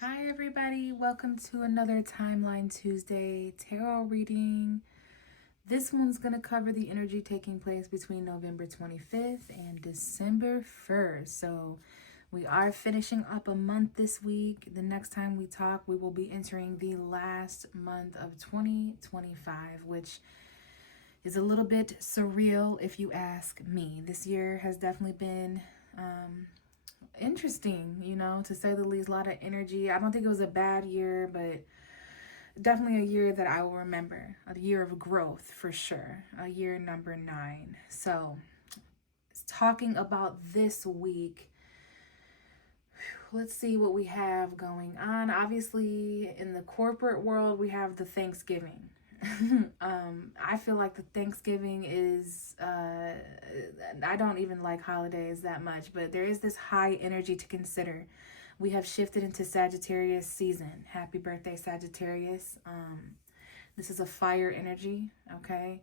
Hi everybody, welcome to another Timeline Tuesday tarot reading. This one's going to cover the energy taking place between November 25th and December 1st. So we are finishing up a month this week. The next time we talk, we will be entering the last month of 2025, which is a little bit surreal if you ask me. This year has definitely been interesting, to say the least. A lot of energy. I don't think it was a bad year, but definitely a year that I will remember. A year of growth for sure. A year number 9. So, talking about this week, let's see what we have going on. Obviously, in the corporate world, we have the Thanksgiving. I feel like the Thanksgiving is, I don't even like holidays that much, but there is this high energy to consider. We have shifted into Sagittarius season. Happy birthday, Sagittarius. This is a fire energy, okay?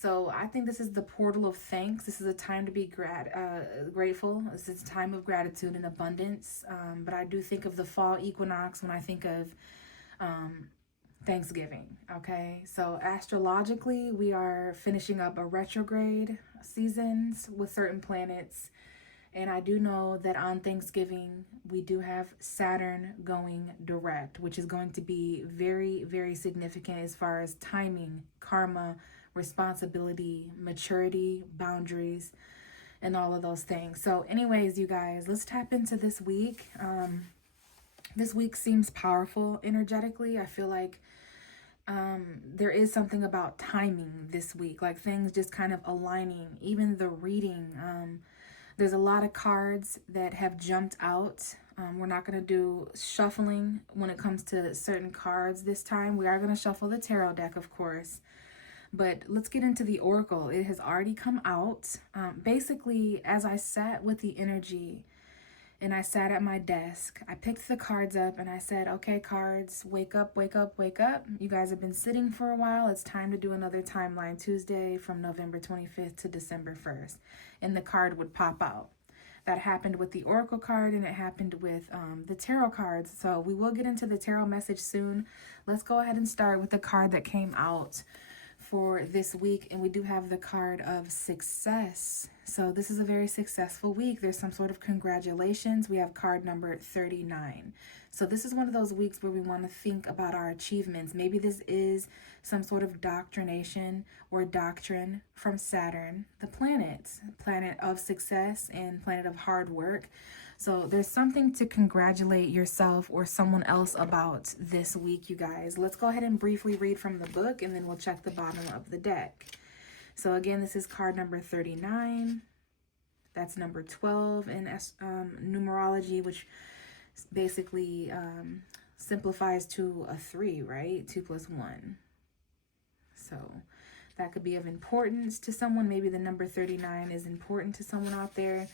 So I think this is the portal of thanks. This is a time to be grateful. This is a time of gratitude and abundance. But I do think of the fall equinox when I think of Thanksgiving, okay? So astrologically, we are finishing up a retrograde seasons with certain planets. And I do know that on Thanksgiving, we do have Saturn going direct, which is going to be very, very significant as far as timing, karma, responsibility, maturity, boundaries, and all of those things. So anyways, you guys, let's tap into this week. This week seems powerful energetically. I feel like there is something about timing this week, like things just kind of aligning, even the reading. There's a lot of cards that have jumped out. We're not going to do shuffling when it comes to certain cards this time. We are going to shuffle the tarot deck, of course. But let's get into the oracle. It has already come out. Basically, as I sat with the energy and I sat at my desk, I picked the cards up and I said, okay, cards, wake up, wake up, wake up. You guys have been sitting for a while. It's time to do another Timeline Tuesday from November 25th to December 1st. And the card would pop out. That happened with the oracle card and it happened with the tarot cards. So we will get into the tarot message soon. Let's go ahead and start with the card that came out for this week, and we do have the card of success. So this is a very successful week. There's some sort of congratulations. We have card number 39. So this is one of those weeks where we want to think about our achievements. Maybe this is some sort of doctrination or doctrine from Saturn, the planet of success and planet of hard work. So there's something to congratulate yourself or someone else about this week, you guys. Let's go ahead and briefly read from the book and then we'll check the bottom of the deck. So again, this is card number 39. That's number 12 in numerology, which basically simplifies to a 3, right? 2 plus 1. So that could be of importance to someone. Maybe the number 39 is important to someone out there.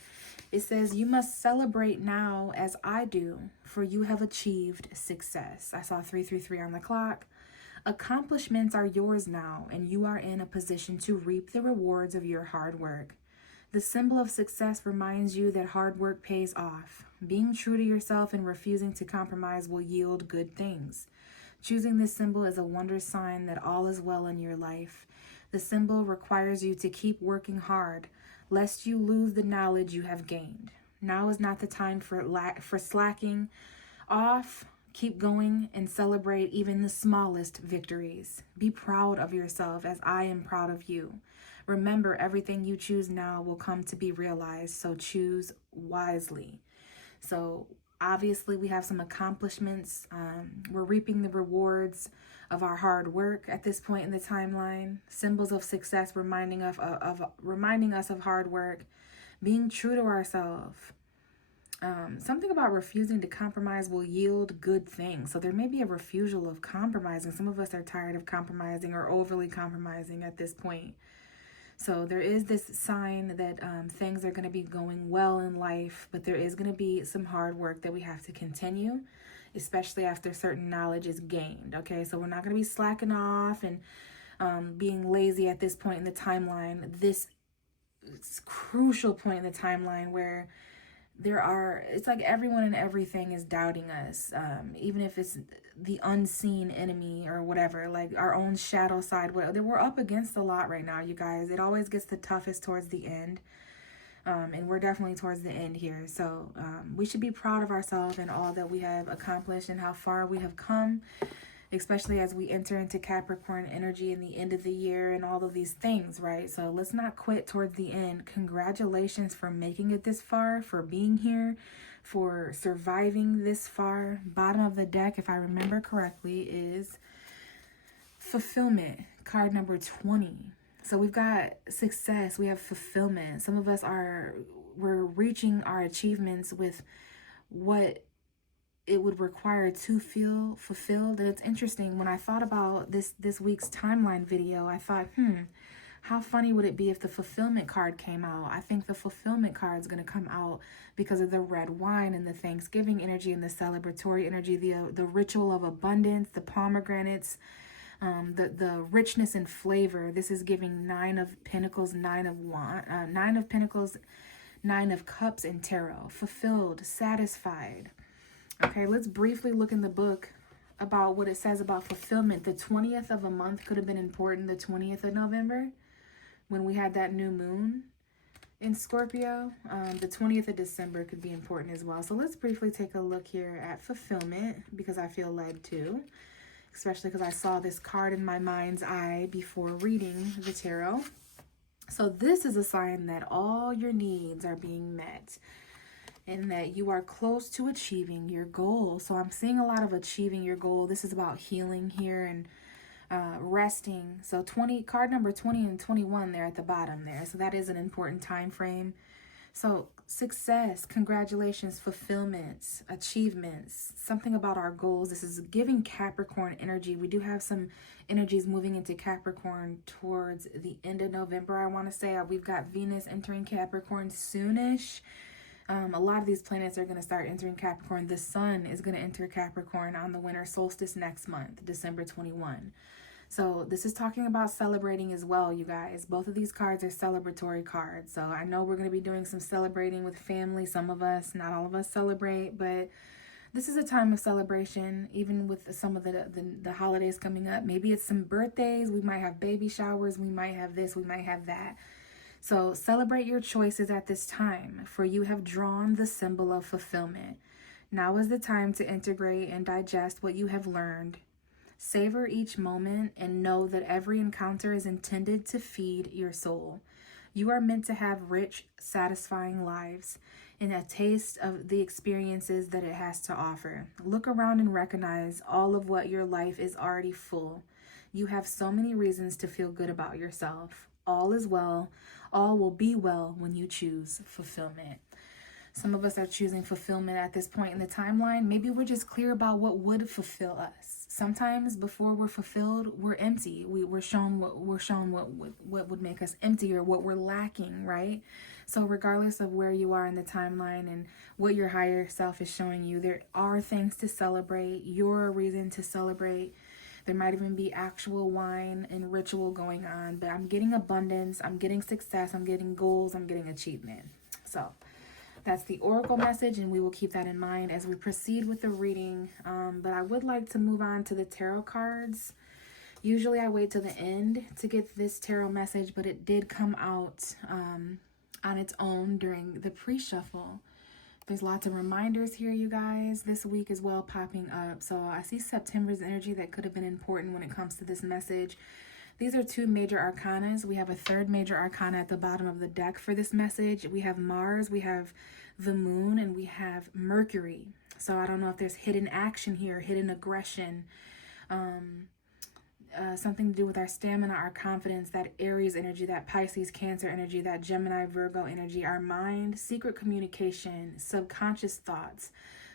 It says, you must celebrate now as I do, for you have achieved success. I saw 333 on the clock. Accomplishments are yours now, and you are in a position to reap the rewards of your hard work. The symbol of success reminds you that hard work pays off. Being true to yourself and refusing to compromise will yield good things. Choosing this symbol is a wondrous sign that all is well in your life. The symbol requires you to keep working hard, lest you lose the knowledge you have gained. Now is not the time for slacking off. Keep going and celebrate even the smallest victories. Be proud of yourself as I am proud of you. Remember, everything you choose now will come to be realized, so choose wisely. So obviously we have some accomplishments. We're reaping the rewards of our hard work at this point in the timeline. Symbols of success reminding us of hard work, being true to ourselves. Something about refusing to compromise will yield good things. So there may be a refusal of compromising. Some of us are tired of compromising or overly compromising at this point. So there is this sign that things are going to be going well in life, but there is going to be some hard work that we have to continue, especially after certain knowledge is gained. Okay, so we're not going to be slacking off and being lazy at this point in the timeline. This crucial point in the timeline where it's like everyone and everything is doubting us, even if it's the unseen enemy or whatever, like our own shadow side. We're up against a lot right now, you guys. It always gets the toughest towards the end. And we're definitely towards the end here. So we should be proud of ourselves and all that we have accomplished and how far we have come, especially as we enter into Capricorn energy in the end of the year and all of these things, right? So let's not quit towards the end. Congratulations for making it this far, for being here, for surviving this far. Bottom of the deck, if I remember correctly, is fulfillment, card number 20. So we've got success, we have fulfillment. Some of us we're reaching our achievements with what it would require to feel fulfilled. And it's interesting, when I thought about this week's timeline video, I thought, how funny would it be if the fulfillment card came out? I think the fulfillment card is going to come out because of the red wine and the Thanksgiving energy and the celebratory energy, the ritual of abundance, the pomegranates, the richness and flavor. This is giving 9 of Pentacles, 9 of Pentacles, 9 of Cups in tarot. Fulfilled, satisfied. Okay, let's briefly look in the book about what it says about fulfillment. The 20th of a month could have been important. The 20th of November, when we had that new moon in Scorpio. The 20th of December could be important as well. So let's briefly take a look here at fulfillment, because I feel led to. Especially because I saw this card in my mind's eye before reading the tarot. So this is a sign that all your needs are being met and that you are close to achieving your goal. So I'm seeing a lot of achieving your goal. This is about healing here and resting. So card number 20 and 21 there at the bottom there. So that is an important time frame. So success, congratulations, fulfillments, achievements, something about our goals. This is giving Capricorn energy. We do have some energies moving into Capricorn towards the end of November, I want to say. We've got Venus entering Capricorn soonish. A lot of these planets are going to start entering Capricorn. The sun is going to enter Capricorn on the winter solstice next month, December 21. So this is talking about celebrating as well, you guys. Both of these cards are celebratory cards. So I know we're going to be doing some celebrating with family. Some of us, not all of us celebrate, but this is a time of celebration, even with some of the holidays coming up. Maybe it's some birthdays. We might have baby showers. We might have this. We might have that. So celebrate your choices at this time, for you have drawn the symbol of fulfillment. Now is the time to integrate and digest what you have learned. Savor each moment and know that every encounter is intended to feed your soul. You are meant to have rich, satisfying lives and a taste of the experiences that it has to offer. Look around and recognize all of what your life is already full. You have so many reasons to feel good about yourself. All is well. All will be well when you choose fulfillment. Some of us are choosing fulfillment at this point in the timeline. Maybe we're just clear about what would fulfill us. Sometimes before we're fulfilled, we're empty. We're shown what would make us empty, or what we're lacking, right? So regardless of where you are in the timeline and what your higher self is showing you, there are things to celebrate. You're a reason to celebrate. There might even be actual wine and ritual going on, but I'm getting abundance, I'm getting success, I'm getting goals, I'm getting achievement. So that's the oracle message, and we will keep that in mind as we proceed with the reading. But I would like to move on to the tarot cards. Usually I wait till the end to get this tarot message, but it did come out on its own during the pre-shuffle. There's lots of reminders here, you guys, this week as well popping up. So I see September's energy that could have been important when it comes to this message. These are 2 major arcanas. We have a 3rd major arcana at the bottom of the deck for this message. We have Mars, we have the moon, and we have Mercury. So I don't know if there's hidden action here, hidden aggression, something to do with our stamina, our confidence, that Aries energy, that Pisces, Cancer energy, that Gemini, Virgo energy, our mind, secret communication, subconscious thoughts.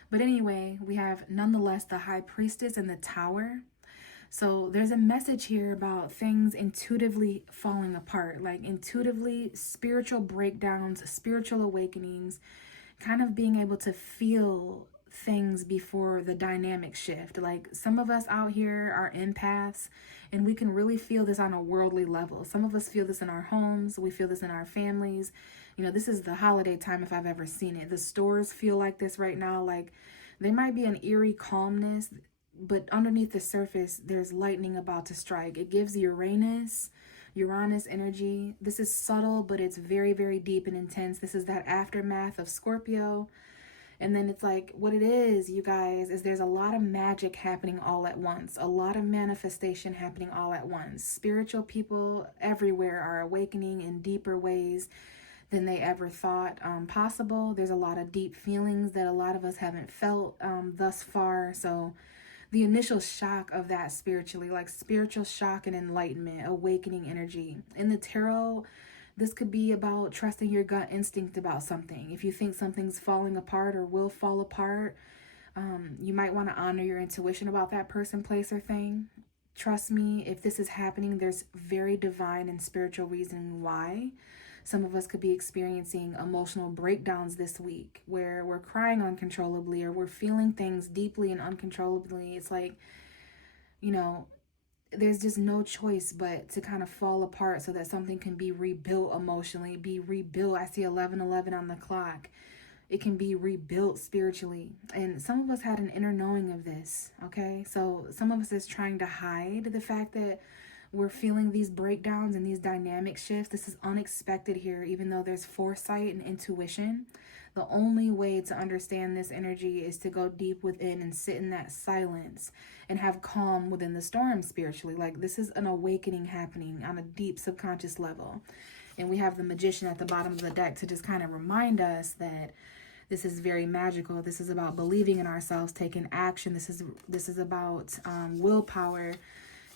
But anyway, we have nonetheless the High Priestess and the Tower. So there's a message here about things intuitively falling apart, like intuitively spiritual breakdowns, spiritual awakenings, kind of being able to feel things before the dynamic shift. Like some of us out here are empaths, and we can really feel this on a worldly level. Some of us feel this in our homes. We feel this in our families. You know, this is the holiday time if I've ever seen it. The stores feel like this right now. Like there might be an eerie calmness, but underneath the surface, there's lightning about to strike. It gives Uranus energy. This is subtle, but it's very, very deep and intense. This is that aftermath of Scorpio. And then it's like, what it is, you guys, is there's a lot of magic happening all at once, a lot of manifestation happening all at once. Spiritual people everywhere are awakening in deeper ways than they ever thought possible. There's a lot of deep feelings that a lot of us haven't felt thus far. So the initial shock of that spiritually, like spiritual shock and enlightenment, awakening energy. In the tarot, this could be about trusting your gut instinct about something. If you think something's falling apart or will fall apart, you might want to honor your intuition about that person, place, or thing. Trust me, if this is happening, there's very divine and spiritual reason why. Some of us could be experiencing emotional breakdowns this week where we're crying uncontrollably or we're feeling things deeply and uncontrollably. It's like, you know, there's just no choice but to kind of fall apart so that something can be rebuilt emotionally, be rebuilt. I see 11:11 on the clock. It can be rebuilt spiritually. And some of us had an inner knowing of this, okay? So some of us is trying to hide the fact that we're feeling these breakdowns and these dynamic shifts. This is unexpected here, even though there's foresight and intuition. The only way to understand this energy is to go deep within and sit in that silence and have calm within the storm spiritually. Like this is an awakening happening on a deep subconscious level. And we have the Magician at the bottom of the deck to just kind of remind us that this is very magical. This is about believing in ourselves, taking action. This is about willpower.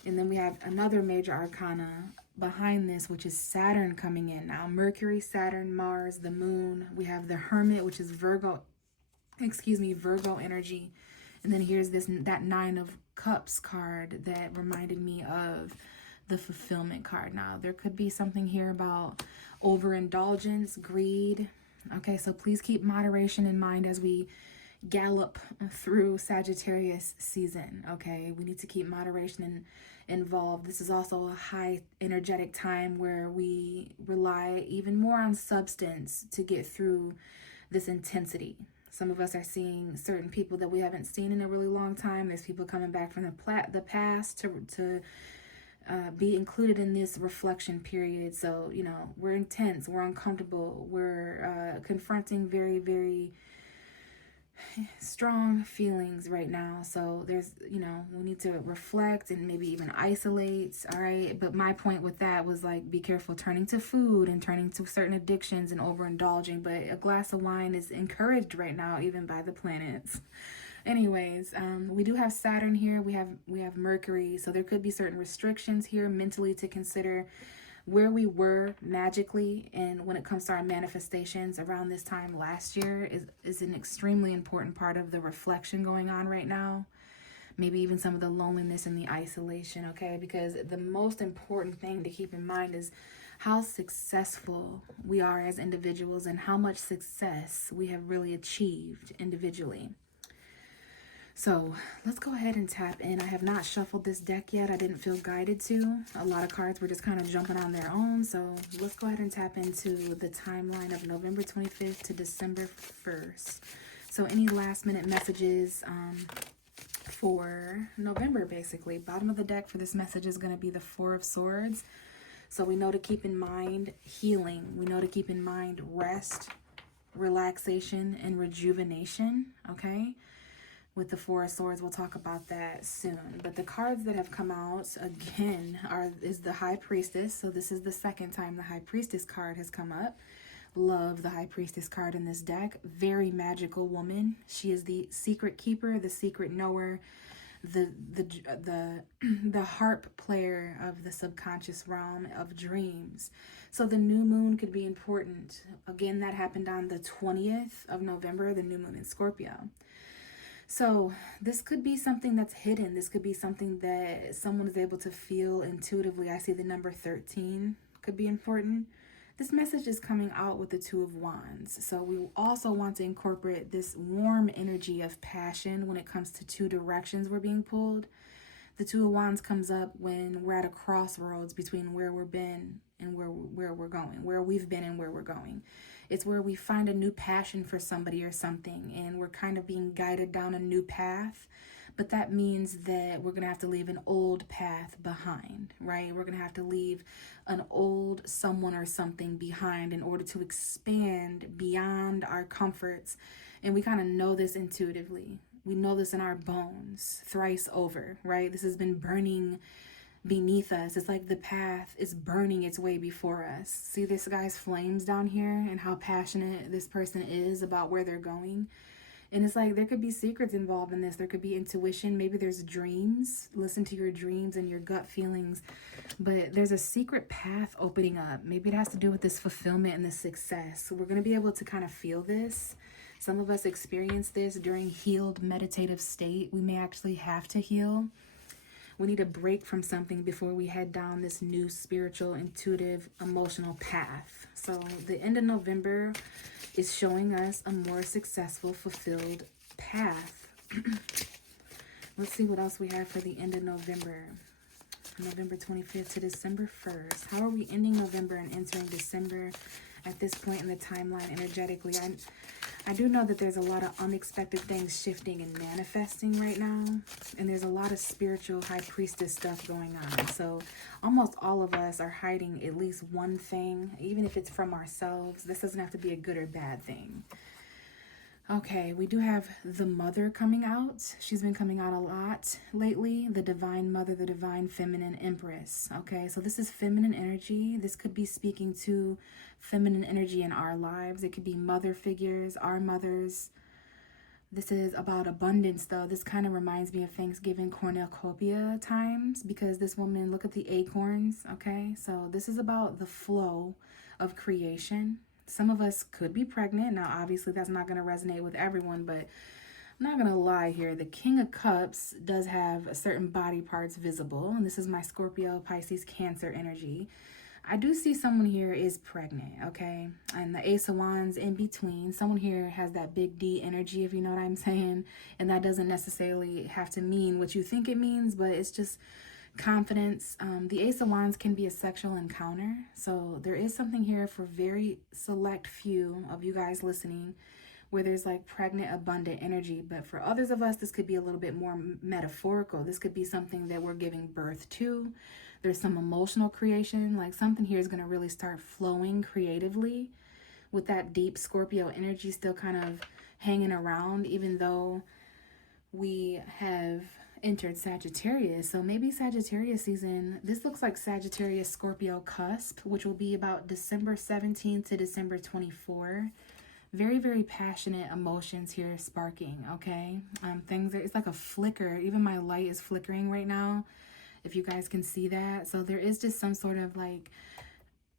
And then we have another major arcana behind this, which is Saturn coming in now. Mercury, Saturn, Mars, the moon. We have the Hermit, which is Virgo energy. And then here's that Nine of Cups card that reminded me of the Fulfillment card. Now, there could be something here about overindulgence, greed. Okay, so please keep moderation in mind as we gallop through Sagittarius season. Okay, we need to keep moderation involved. This is also a high energetic time where we rely even more on substance to get through this intensity. Some of us are seeing certain people that we haven't seen in a really long time. There's people coming back from the past to be included in this reflection period. So, you know, we're intense, we're uncomfortable, we're confronting very, very strong feelings right now. So there's, you know, we need to reflect and maybe even isolate. All right. But my point with that was like, be careful turning to food and turning to certain addictions and overindulging. But a glass of wine is encouraged right now, even by the planets. Anyways, we do have Saturn here. We have Mercury. So there could be certain restrictions here mentally to consider. Where we were magically and when it comes to our manifestations around this time last year is an extremely important part of the reflection going on right now. Maybe even some of the loneliness and the isolation, okay? Because the most important thing to keep in mind is how successful we are as individuals and how much success we have really achieved individually. So let's go ahead and tap in. I have not shuffled this deck yet. I didn't feel guided to. A lot of cards were just kind of jumping on their own. So let's go ahead and tap into the timeline of November 25th to December 1st. So any last minute messages for November, basically. Bottom of the deck for this message is going to be the Four of Swords. So we know to keep in mind healing. We know to keep in mind rest, relaxation, and rejuvenation, okay? With the Four of Swords, we'll talk about that soon. But the cards that have come out again is the High Priestess. So this is the second time the High Priestess card has come up. Love the High Priestess card in this deck. Very magical woman. She is the secret keeper, the secret knower, the harp player of the subconscious realm of dreams. So the new moon could be important. Again, that happened on the 20th of November, the new moon in Scorpio. So this could be something that's hidden. This could be something that someone is able to feel intuitively. I see the number 13 could be important. This message is coming out with the Two of Wands. So we also want to incorporate this warm energy of passion when it comes to two directions we're being pulled. The Two of Wands comes up when we're at a crossroads between where we've been and where we're going. It's where we find a new passion for somebody or something, and we're kind of being guided down a new path. But that means that we're going to have to leave an old path behind, right? We're going to have to leave an old someone or something behind in order to expand beyond our comforts. And we kind of know this intuitively. We know this in our bones thrice over, right? This has been burning beneath us. It's like the path is burning its way before us. See this guy's flames down here and how passionate this person is about where they're going. And it's like there could be secrets involved in this. There could be intuition. Maybe there's dreams. Listen to your dreams and your gut feelings. But there's a secret path opening up. Maybe it has to do with this fulfillment and this success. So we're going to be able to kind of feel this. Some of us experience this during healed meditative state. We may actually have to heal. We need a break from something before we head down this new spiritual, intuitive, emotional path. So the end of November is showing us a more successful, fulfilled path. Let's see what else we have for the end of November. November 25th to December 1st. How are we ending November and entering December at this point in the timeline energetically? I do know that there's a lot of unexpected things shifting and manifesting right now. And there's a lot of spiritual high priestess stuff going on. So almost all of us are hiding at least one thing, even if it's from ourselves. This doesn't have to be a good or bad thing. Okay, we do have the mother coming out. She's been coming out a lot lately. The divine mother, the divine feminine empress. Okay, so this is feminine energy. This could be speaking to feminine energy in our lives. It could be mother figures, our mothers. This is about abundance, though. This kind of reminds me of Thanksgiving cornucopia times, because this woman, look at the acorns, okay? So this is about the flow of creation. Some of us could be pregnant. Now, obviously, that's not going to resonate with everyone, but I'm not going to lie here. The King of Cups does have certain body parts visible, and this is my Scorpio, Pisces, Cancer energy. I do see someone here is pregnant, okay? And the Ace of Wands in between. Someone here has that big D energy, if you know what I'm saying. And that doesn't necessarily have to mean what you think it means, but it's just confidence. The Ace of Wands can be a sexual encounter. So there is something here for very select few of you guys listening where there's like pregnant, abundant energy. But for others of us, this could be a little bit more metaphorical. This could be something that we're giving birth to. There's some emotional creation, like something here is going to really start flowing creatively with that deep Scorpio energy still kind of hanging around, even though we have entered Sagittarius. So maybe Sagittarius season, this looks like Sagittarius Scorpio cusp, which will be about December 17th to December 24th. Very, very passionate emotions here sparking, okay? Things are, it's like a flicker. Even my light is flickering right now, if you guys can see that. So there is just some sort of like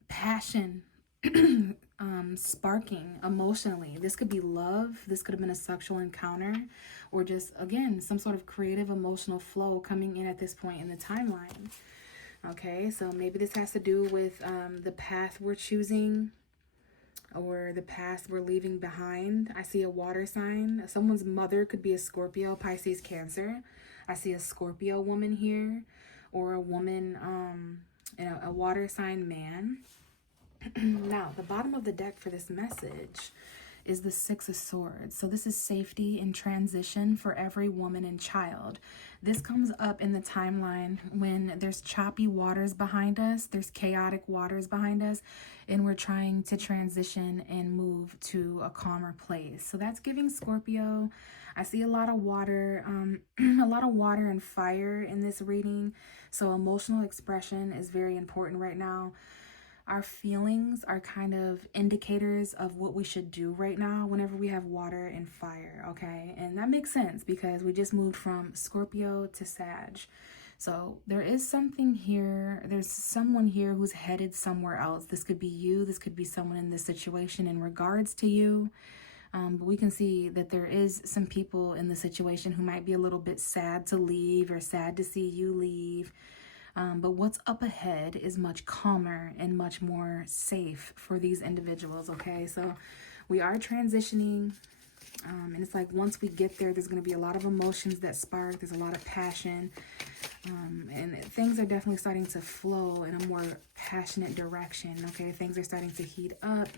passion sparking emotionally. This could be love. This could have been a sexual encounter, or just, again, some sort of creative emotional flow coming in at this point in the timeline. Okay, so maybe this has to do with the path we're choosing or the past we're leaving behind. I see a water sign. Someone's mother could be a Scorpio, Pisces, Cancer. I see a Scorpio woman here, or a woman, a water sign man. Now, the bottom of the deck for this message is the Six of Swords. So this is safety and transition for every woman and child. This comes up in the timeline when there's choppy waters behind us, there's chaotic waters behind us, and we're trying to transition and move to a calmer place. So that's giving Scorpio. I see a lot of water, a lot of water and fire in this reading. So emotional expression is very important right now. Our feelings are kind of indicators of what we should do right now whenever we have water and fire, okay? And that makes sense because we just moved from Scorpio to Sag. So there is something here. There's someone here who's headed somewhere else. This could be you. This could be someone in this situation in regards to you. But we can see that there is some people in the situation who might be a little bit sad to leave or sad to see you leave. But what's up ahead is much calmer and much more safe for these individuals, okay? So we are transitioning, and it's like once we get there, there's going to be a lot of emotions that spark. There's a lot of passion, and things are definitely starting to flow in a more passionate direction, okay? Things are starting to heat up.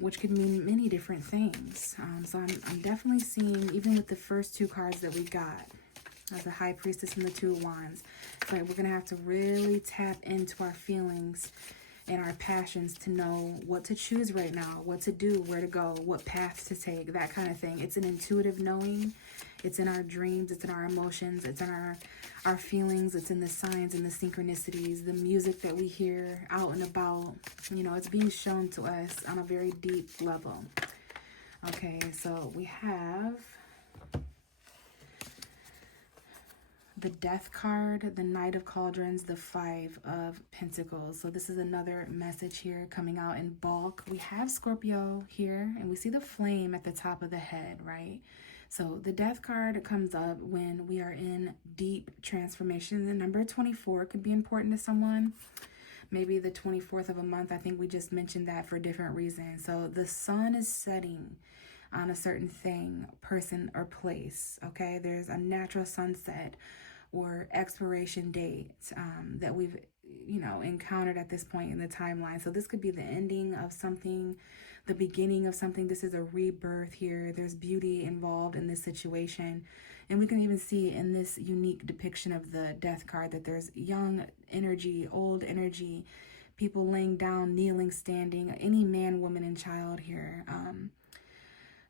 which could mean many different things. So I'm definitely seeing, even with the first two cards that we got, the High Priestess and the Two of Wands, right, we're going to have to really tap into our feelings and our passions to know what to choose right now, what to do, where to go, what path to take, that kind of thing. It's an intuitive knowing. It's in our dreams, it's in our emotions, it's in our feelings, it's in the signs and the synchronicities, the music that we hear out and about. You know, it's being shown to us on a very deep level. Okay, so we have the Death card, the Knight of Cauldrons, the Five of Pentacles. So this is another message here coming out in bulk. We have Scorpio here, and we see the flame at the top of the head, right? So the Death card comes up when we are in deep transformation. The number 24 could be important to someone. Maybe the 24th of a month. I think we just mentioned that for different reasons. So the sun is setting on a certain thing, person, or place, okay? There's a natural sunset or expiration date that we've, you know, encountered at this point in the timeline. So this could be the ending of something, the beginning of something. This is a rebirth here. There's beauty involved in this situation. And we can even see in this unique depiction of the Death card that there's young energy, old energy, people laying down, kneeling, standing, any man, woman, and child here.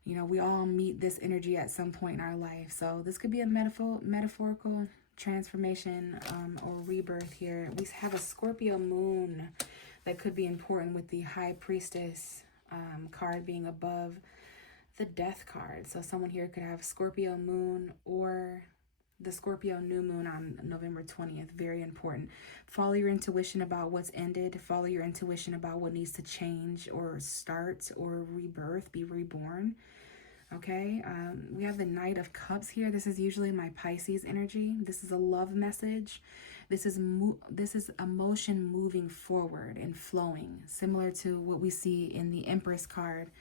You know, we all meet this energy at some point in our life. So this could be a metaphorical transformation or rebirth here. We have a Scorpio moon that could be important with the High Priestess card being above the Death card. So someone here could have Scorpio moon or the Scorpio new moon on November 20th. Very important. Follow your intuition about what's ended. Follow your intuition about what needs to change or start or rebirth, be reborn. Okay, we have the Knight of Cups here. This is usually my Pisces energy. This is a love message. This is emotion moving forward and flowing, similar to what we see in the Empress card.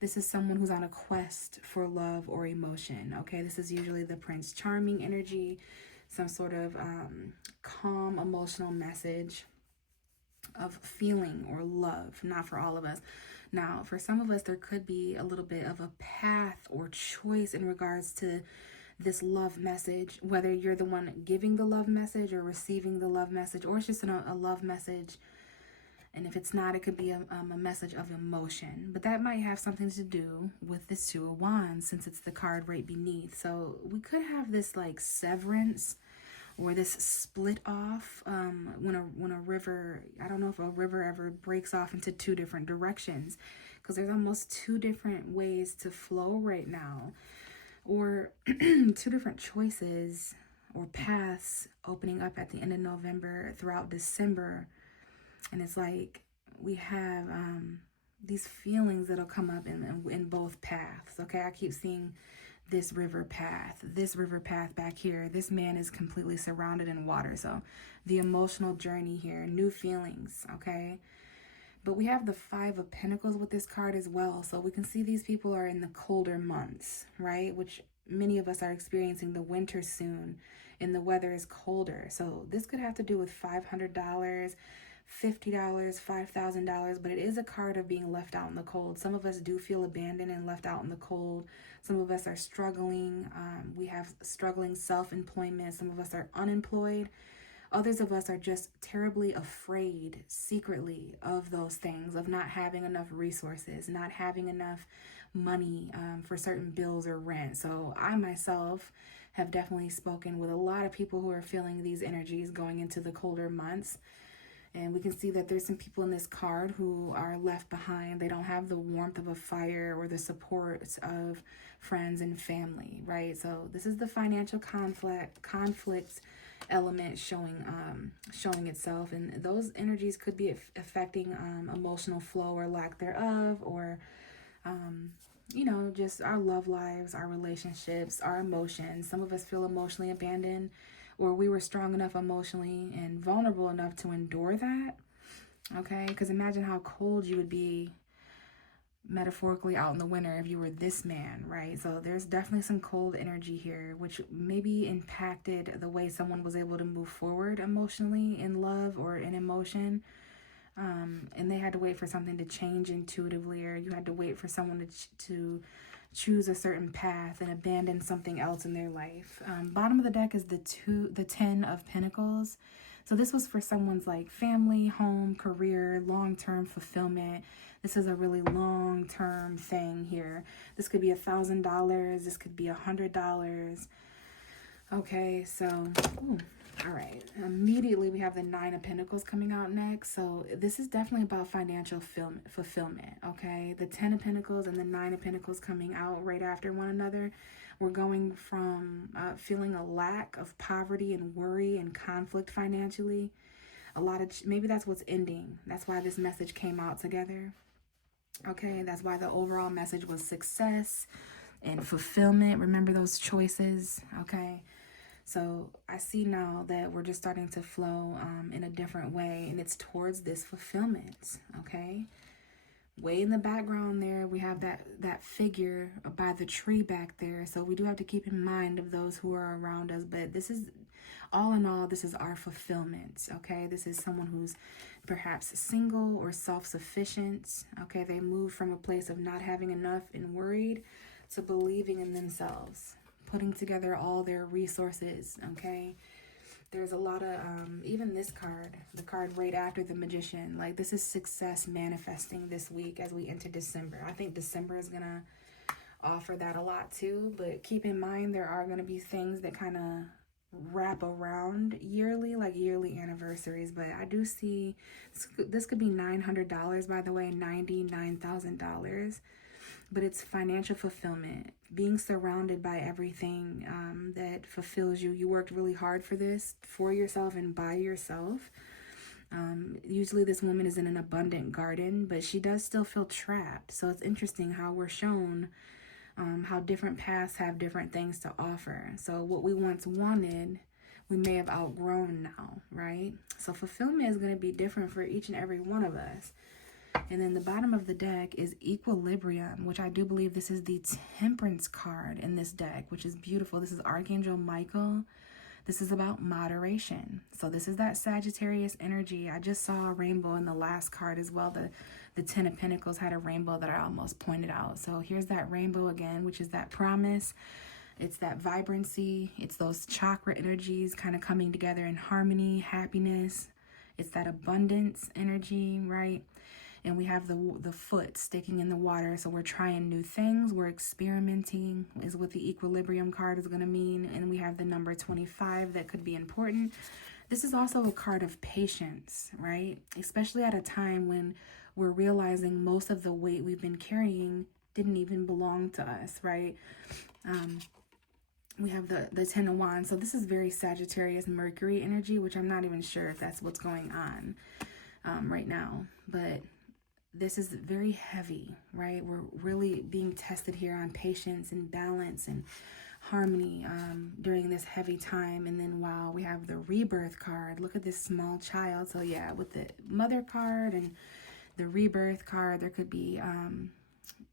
This is someone who's on a quest for love or emotion. Okay, this is usually the Prince Charming energy, some sort of calm emotional message of feeling or love. Not for all of us. Now, for some of us, there could be a little bit of a path or choice in regards to this love message, whether you're the one giving the love message or receiving the love message, or it's just a love message. And if it's not, it could be a message of emotion. But that might have something to do with this Two of Wands, since it's the card right beneath. So we could have this like severance or this split off when a river, I don't know if a river ever breaks off into two different directions, because there's almost two different ways to flow right now, or two different choices or paths opening up at the end of November throughout December. And it's like we have these feelings that'll come up in both paths. Okay, I keep seeing this river path back here. This man is completely surrounded in water. So the emotional journey here, new feelings, okay? But we have the Five of Pentacles with this card as well. So we can see these people are in the colder months, right? Which many of us are experiencing the winter soon, and the weather is colder. So this could have to do with $500, $50, $5,000, but it is a card of being left out in the cold. Some of us do feel abandoned and left out in the cold. Some of us are struggling. We have struggling self-employment. Some of us are unemployed. Others of us are just terribly afraid secretly of those things, of not having enough resources, not having enough money for certain bills or rent. So I myself have definitely spoken with a lot of people who are feeling these energies going into the colder months. And we can see that there's some people in this card who are left behind. They don't have the warmth of a fire or the support of friends and family, right? So this is the financial conflict element showing itself. And those energies could be affecting emotional flow or lack thereof, or, you know, just our love lives, our relationships, our emotions. Some of us feel emotionally abandoned, or we were strong enough emotionally and vulnerable enough to endure that, okay? Because imagine how cold you would be metaphorically out in the winter if you were this man, right? So there's definitely some cold energy here, which maybe impacted the way someone was able to move forward emotionally in love or in emotion. and they had to wait for something to change intuitively, or you had to wait for someone to choose a certain path and abandon something else in their life. Bottom of the deck is the 10 of Pentacles. So this was for someone's like family, home, career, long-term fulfillment. This is a really long-term thing here. This could be $1,000. This could be $100. Okay, so, ooh, all right. Immediately we have the 9 of Pentacles coming out next. So this is definitely about financial fulfillment, okay? The 10 of Pentacles and the 9 of Pentacles coming out right after one another. We're going from feeling a lack of poverty and worry and conflict financially. Maybe that's what's ending. That's why this message came out together. Okay, that's why the overall message was success and fulfillment. Remember those choices, okay? So I see now that we're just starting to flow in a different way, and it's towards this fulfillment, okay? Way in the background there, we have that figure by the tree back there. So we do have to keep in mind of those who are around us. But this is, all in all, this is our fulfillment, okay? This is someone who's perhaps single or self-sufficient, okay? They move from a place of not having enough and worried to believing in themselves, putting together all their resources, okay? There's a lot of, even this card, the card right after the Magician, like this is success manifesting this week as we enter December. I think December is going to offer that a lot too, but keep in mind there are going to be things that kind of wrap around yearly, like yearly anniversaries. But I do see, this could be $900, by the way, $99,000. But it's financial fulfillment, being surrounded by everything that fulfills you. You worked really hard for this, for yourself and by yourself. Usually this woman is in an abundant garden, but she does still feel trapped. So it's interesting how we're shown how different paths have different things to offer. So what we once wanted, we may have outgrown now, right? So fulfillment is going to be different for each and every one of us. And then the bottom of the deck is equilibrium, which I do believe this is the Temperance card in this deck, which is beautiful. This is Archangel Michael. This is about moderation. So this is that Sagittarius energy. I just saw a rainbow in the last card as well. The 10 of Pentacles had a rainbow that I almost pointed out. So here's that rainbow again, which is that promise. It's that vibrancy. It's those chakra energies kind of coming together in harmony, happiness. It's that abundance energy, right? And we have the foot sticking in the water. So we're trying new things. We're experimenting is what the equilibrium card is going to mean. And we have the number 25 that could be important. This is also a card of patience, right? Especially at a time when we're realizing most of the weight we've been carrying didn't even belong to us, right? We have the 10 of Wands. So this is very Sagittarius Mercury energy, which I'm not even sure if that's what's going on right now. But this is very heavy, right? We're really being tested here on patience and balance and harmony during this heavy time. And then, wow, we have the rebirth card. Look at this small child. So yeah, with the mother card and the rebirth card, there could be,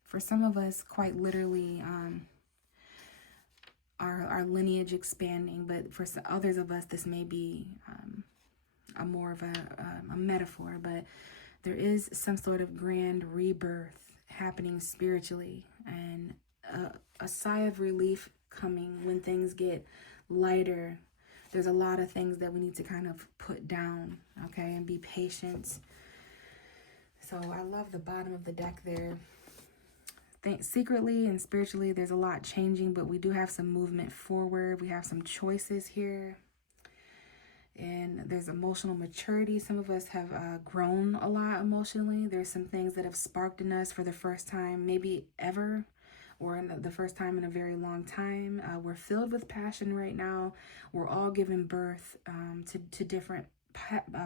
for some of us, quite literally, our lineage expanding. But for others of us, this may be a more of a metaphor. But there is some sort of grand rebirth happening spiritually, and a sigh of relief coming when things get lighter. There's a lot of things that we need to kind of put down, okay, and be patient. So I love the bottom of the deck there. Secretly and spiritually, there's a lot changing, but we do have some movement forward. We have some choices here. And there's emotional maturity. Some of us have grown a lot emotionally. There's some things that have sparked in us for the first time, maybe ever, or in the first time in a very long time. We're filled with passion right now. We're all giving birth to different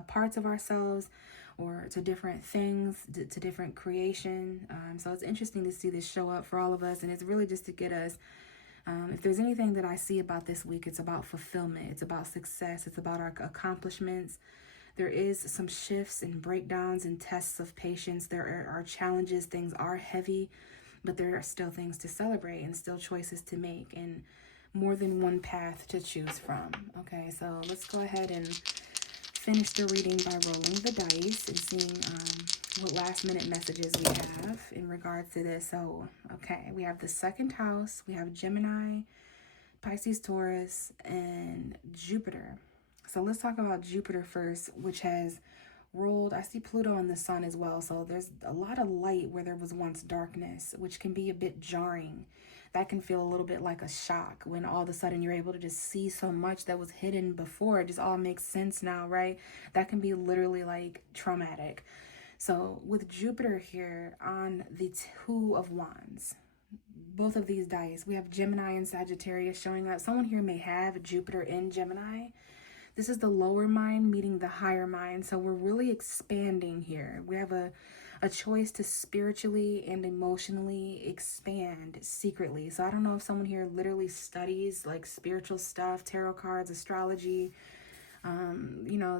parts of ourselves, or to different things, to different creation. So it's interesting to see this show up for all of us. And it's really just to get us, if there's anything that I see about this week, it's about fulfillment. It's about success. It's about our accomplishments. There is some shifts and breakdowns and tests of patience. There are challenges. Things are heavy, but there are still things to celebrate and still choices to make and more than one path to choose from. Okay, so let's go ahead and finish the reading by rolling the dice and seeing what last minute messages we have in regards to this. So, okay, we have the second house, we have Gemini, Pisces, Taurus, and Jupiter. So let's talk about Jupiter first, which has rolled. I see Pluto and the sun as well. So there's a lot of light where there was once darkness, which can be a bit jarring. That can feel a little bit like a shock when all of a sudden you're able to just see so much that was hidden before. It just all makes sense now, right? That can be literally like traumatic. So with Jupiter here on the Two of Wands, both of these dice, we have Gemini and Sagittarius showing up. Someone here may have Jupiter in Gemini. This is the lower mind meeting the higher mind. So we're really expanding here. We have a choice to spiritually and emotionally expand secretly. So I don't know if someone here literally studies like spiritual stuff, tarot cards, astrology,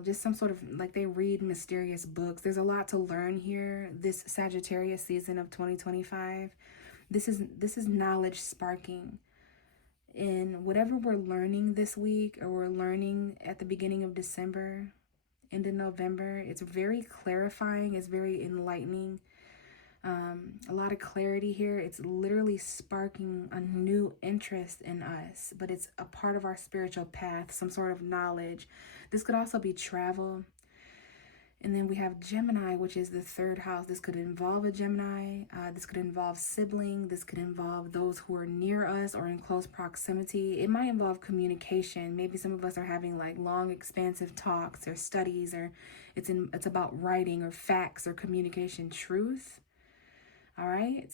just some sort of like they read mysterious books. There's a lot to learn here this Sagittarius season of 2025. This is knowledge sparking. In whatever we're learning this week or we're learning at the beginning of December into November, it's very clarifying, it's very enlightening. A lot of clarity here. It's literally sparking a new interest in us, but it's a part of our spiritual path, some sort of knowledge. This could also be travel. And then we have Gemini, which is the third house. This could involve a Gemini. This could involve sibling. This could involve those who are near us or in close proximity. It might involve communication. Maybe some of us are having like long, expansive talks or studies, or it's about writing or facts or communication truth. All right.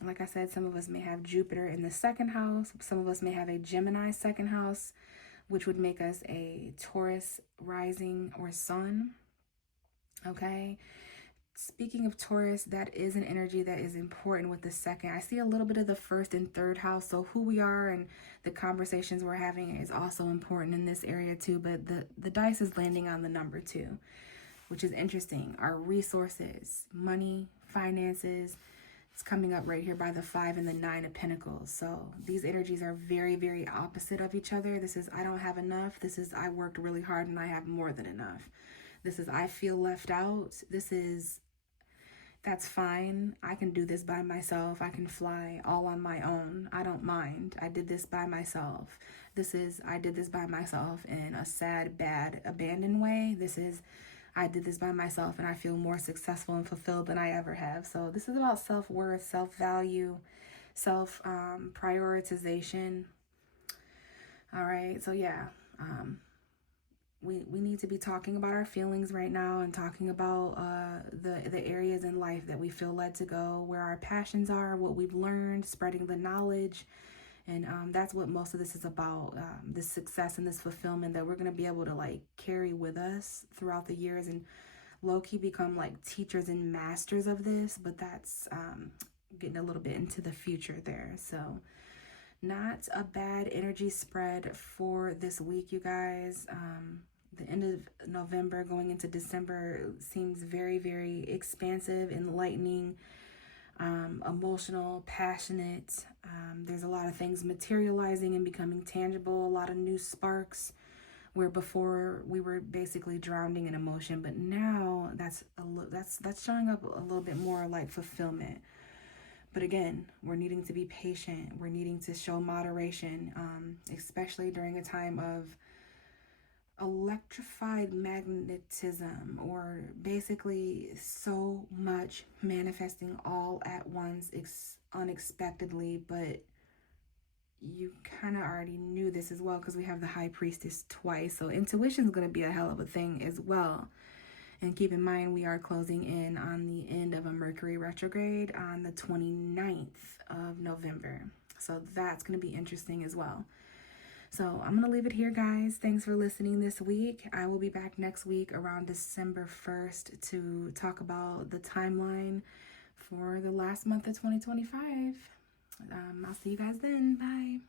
Like I said, some of us may have Jupiter in the second house. Some of us may have a Gemini second house, which would make us a Taurus rising or sun. Okay, speaking of Taurus, that is an energy that is important with the second. I see a little bit of the first and third house. So who we are and the conversations we're having is also important in this area too. But the dice is landing on the number 2, which is interesting. Our resources, money, finances, it's coming up right here by the 5 and the 9 of Pentacles. So these energies are very, very opposite of each other. This is I don't have enough. This is I worked really hard and I have more than enough. This is I feel left out. This is that's fine. I can do this by myself. I can fly all on my own. I don't mind. I did this by myself. This is I did this by myself in a sad, bad, abandoned way. This is I did this by myself and I feel more successful and fulfilled than I ever have. So this is about self-worth, self-value, prioritization. All right. So yeah. We need to be talking about our feelings right now and talking about the areas in life that we feel led to go, where our passions are, what we've learned, spreading the knowledge. And that's what most of this is about, this success and this fulfillment that we're going to be able to like carry with us throughout the years and low-key become like teachers and masters of this. But that's getting a little bit into the future there. So not a bad energy spread for this week, you guys. The end of November going into December seems very, very expansive, enlightening, emotional, passionate. There's a lot of things materializing and becoming tangible, a lot of new sparks where before we were basically drowning in emotion, but now that's showing up a little bit more like fulfillment. But again, we're needing to be patient. We're needing to show moderation, especially during a time of electrified magnetism, or basically so much manifesting all at once unexpectedly. But you kind of already knew this as well because we have the High Priestess twice. So intuition is going to be a hell of a thing as well. And keep in mind, we are closing in on the end of a Mercury retrograde on the 29th of November. So that's going to be interesting as well. So I'm going to leave it here, guys. Thanks for listening this week. I will be back next week around December 1st to talk about the timeline for the last month of 2025. I'll see you guys then. Bye.